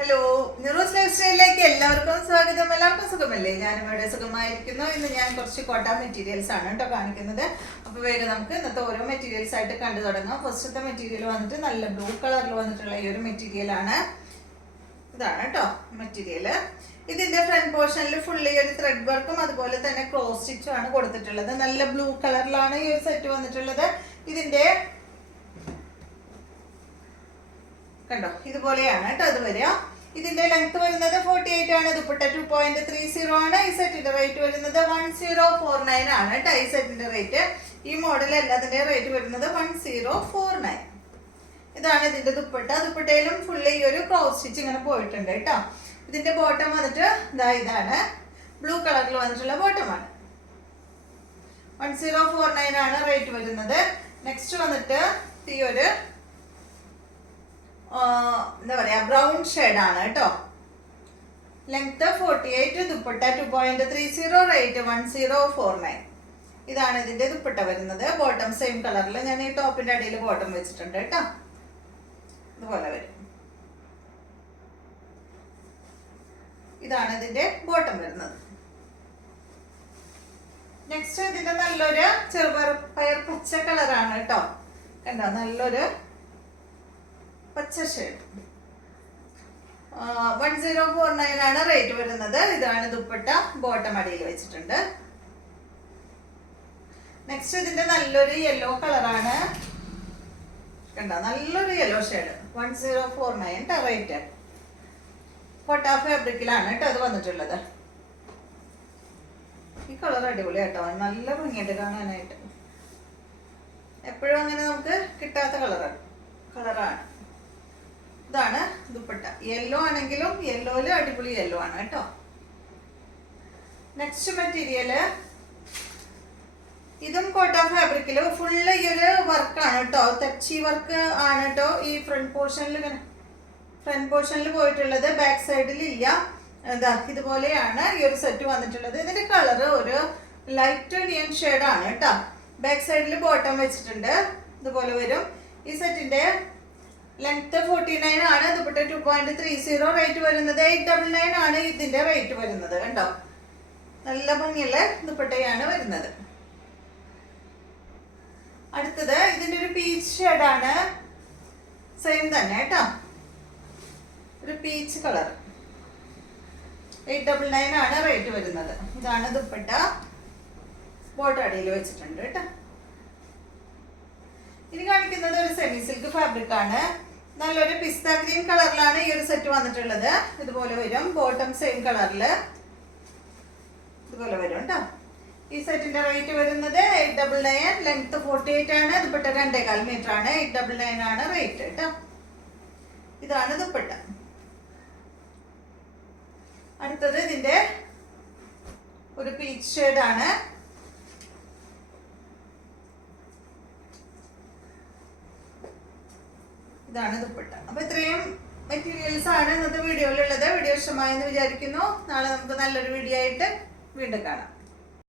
Hello, നിറൂസ് life സ്റ്റൈലിലേക്ക് എല്ലാവർക്കും സ്വാഗതം. എല്ലാവർക്കും സുഖമല്ലേ? ഞാനും ഇവിടെ സുഖമായിരിക്കുന്നു. ഇന്ന് ഞാൻ കുറച്ച് കോട്ടൺ മെറ്റീരിയൽസ് ആണ് കേട്ടോ കാണിക്കുന്നത്. അപ്പോൾ വേഗം നമുക്ക് ഇന്നത്തെ ഓരോ മെറ്റീരിയൽസ് ആയിട്ട് കണ്ടു തുടങ്ങാം. ഫസ്റ്റത്തെ മെറ്റീരിയൽ വന്നിട്ട് നല്ല ബ്ലൂ കളറിൽ വന്നിട്ടുള്ള ഈ ഒരു മെറ്റീരിയൽ ആണ്. ഇതാണ് കേട്ടോ മെറ്റീരിയൽ. ഇതിന്റെ ഫ്രണ്ട് പോർഷനിൽ ഫുള്ളി ഒരു ത്രെഡ് വർക്കും അതുപോലെ തന്നെ ക്രോസ് സ്റ്റിച്ചും ആണ് കൊടുത്തിട്ടുള്ളത്. നല്ല ബ്ലൂ കളറിലാണ് ഈ ഒരു സെറ്റ് വന്നിട്ടുള്ളത്. ഇതിന്റെ കണ്ടോ, ഇതുപോലെയാണ് കേട്ടോ അത് വരിക. ഇതിന്റെ ലെങ്ത് വരുന്നത് 48 ആണ്. ദുപ്പട്ട 2.30 ആണ്. ഈ സെറ്റിന്റെ റേറ്റ് വരുന്നത് 1049 ആണ് കേട്ടോ. ഈ സെറ്റിന്റെ റേറ്റ്, ഈ മോഡൽ എല്ലാത്തിന്റെ റേറ്റ് വരുന്നത് 1049. ഇതാണ് ഇതിന്റെ ദുപ്പട്ട. ദുപ്പട്ടയിലും ഫുള്ളി ഈ ഒരു ക്രോസ് സ്റ്റിച്ച് ഇങ്ങനെ പോയിട്ടുണ്ട് കേട്ടോ. ഇതിന്റെ ബോട്ടം വന്നിട്ട് ഇതാണ് ബ്ലൂ കളറിൽ വന്നിട്ടുള്ള ബോട്ടമാണ്. 1049 ആണ് റേറ്റ് വരുന്നത്. നെക്സ്റ്റ് വന്നിട്ട് ഈ ഒരു എന്താ പറയാ, ബ്രൗൺ ഷെയ്ഡ് ആണ് കേട്ടോ. Length 48, dupatta 2.30, rate 1049. ഇതാണ് ഇതിന്റെ ദുപ്പട്ട വരുന്നത്. ബോട്ടം സെയിം കളറിൽ ഞാൻ ഈ ടോപ്പിന്റെ അടിയിൽ ബോട്ടം വെച്ചിട്ടുണ്ട് കേട്ടോ. ഇതുപോലെ വരും. ഇതാണ് ഇതിന്റെ ബോട്ടം വരുന്നത്. നെക്സ്റ്റ് ഇതിന്റെ നല്ലൊരു ചെറുപയർ പച്ച കളറാണ് കേട്ടോ. കണ്ടോ, നല്ലൊരു പച്ച ഷെയ്ഡ്. 1049 ആണ് റേറ്റ് വരുന്നത്. ഇതാണ് ദുപ്പട്ട, ബോട്ടം അടിയിൽ വെച്ചിട്ടുണ്ട്. നെക്സ്റ്റ് ഇതിന്റെ നല്ലൊരു യെല്ലോ കളറാണ്. കണ്ടോ, നല്ലൊരു യെല്ലോ ഷെയ്ഡ്. 1049 റേറ്റ്. കോട്ട ഫാബ്രിക്കിലാണ് കേട്ടോ അത് വന്നിട്ടുള്ളത്. ഈ കളർ അടിപൊളി കേട്ടോ, നല്ല ഭംഗിയുണ്ട് കാണാനായിട്ട്. എപ്പോഴും അങ്ങനെ നമുക്ക് കിട്ടാത്ത കളറാണ്. ഇതാണ് ദുപ്പട്ട. യെല്ലോ ആണെങ്കിലും യെല്ലോയില് അടിപൊളി യെല്ലോ ആണ് കേട്ടോ. നെക്സ്റ്റ് മെറ്റീരിയല് ഇതും കോട്ട ഫാബ്രിക്കില് ഫുള്ള് ഈ ഒരു വർക്കാണ് കേട്ടോ. തെച്ചി വർക്ക് ആണ് കേട്ടോ. ഈ ഫ്രണ്ട് പോർഷനിൽ പോയിട്ടുള്ളത്. ബാക്ക് സൈഡിൽ ഇല്ല. ഇതുപോലെയാണ് ഈ ഒരു സെറ്റ് വന്നിട്ടുള്ളത്. ഇതിന്റെ കളർ ഒരു ലൈറ്റ് നിയൻ ഷെയ്ഡ് ആണ് കേട്ടോ. ബാക്ക് സൈഡിൽ ബോട്ടം വെച്ചിട്ടുണ്ട്. ഇതുപോലെ വരും. ഈ സെറ്റിന്റെ ലെങ്ത് 49 ആണ്. ദുപ്പട്ട 2.30, റേറ്റ് വരുന്നത് 899 ആണ് ഇതിന്റെ റേറ്റ് വരുന്നത്. കണ്ടോ, നല്ല ഭംഗിയുള്ള ദുപ്പട്ടയാണ് വരുന്നത്. അടുത്തത് ഇതിന്റെ ഒരു പീച്ച് ഷെയ്ഡാണ്. സെയിം തന്നെ കേട്ടോ, ഒരു പീച്ച് കളർ. 899 ആണ് റേറ്റ് വരുന്നത്. ഇതാണ് ദുപ്പട്ട, ബോട്ടം അടിയിൽ വെച്ചിട്ടുണ്ട് കേട്ടോ. ഇനി കാണിക്കുന്നത് ഒരു സെമി സിൽക്ക് ഫാബ്രിക് ആണ്. നല്ലൊരു പിസ്ത ഗ്രീൻ കളറിലാണ് ഈ ഒരു സെറ്റ് വന്നിട്ടുള്ളത്. ഇതുപോലെ വരും. ബോട്ടം സെയിം കളറിൽ ഇതുപോലെ വരും കേട്ടോ. ഈ സെറ്റിന്റെ റേറ്റ് വരുന്നത് 899. ലെങ്ത് 48 ആണ്. ദുപ്പട്ട 2.25 മീറ്റർ ആണ്. 899 ആണ് റേറ്റ് കേട്ടോ. ഇതാണ് ദുപ്പട്ട. അടുത്തത് ഇതിന്റെ ഒരു പീച്ച് ഷെയ്ഡ് ആണ്. ഇതാണ് ദുപ്പട്ട. അപ്പൊ ഇത്രയും മെറ്റീരിയൽസ് ആണ് ഇന്നത്തെ വീഡിയോയിലുള്ളത്. വീഡിയോ ഇഷ്ടമായെന്ന് വിചാരിക്കുന്നു. നാളെ നമുക്ക് നല്ലൊരു വീഡിയോ ആയിട്ട് വീണ്ടും കാണാം.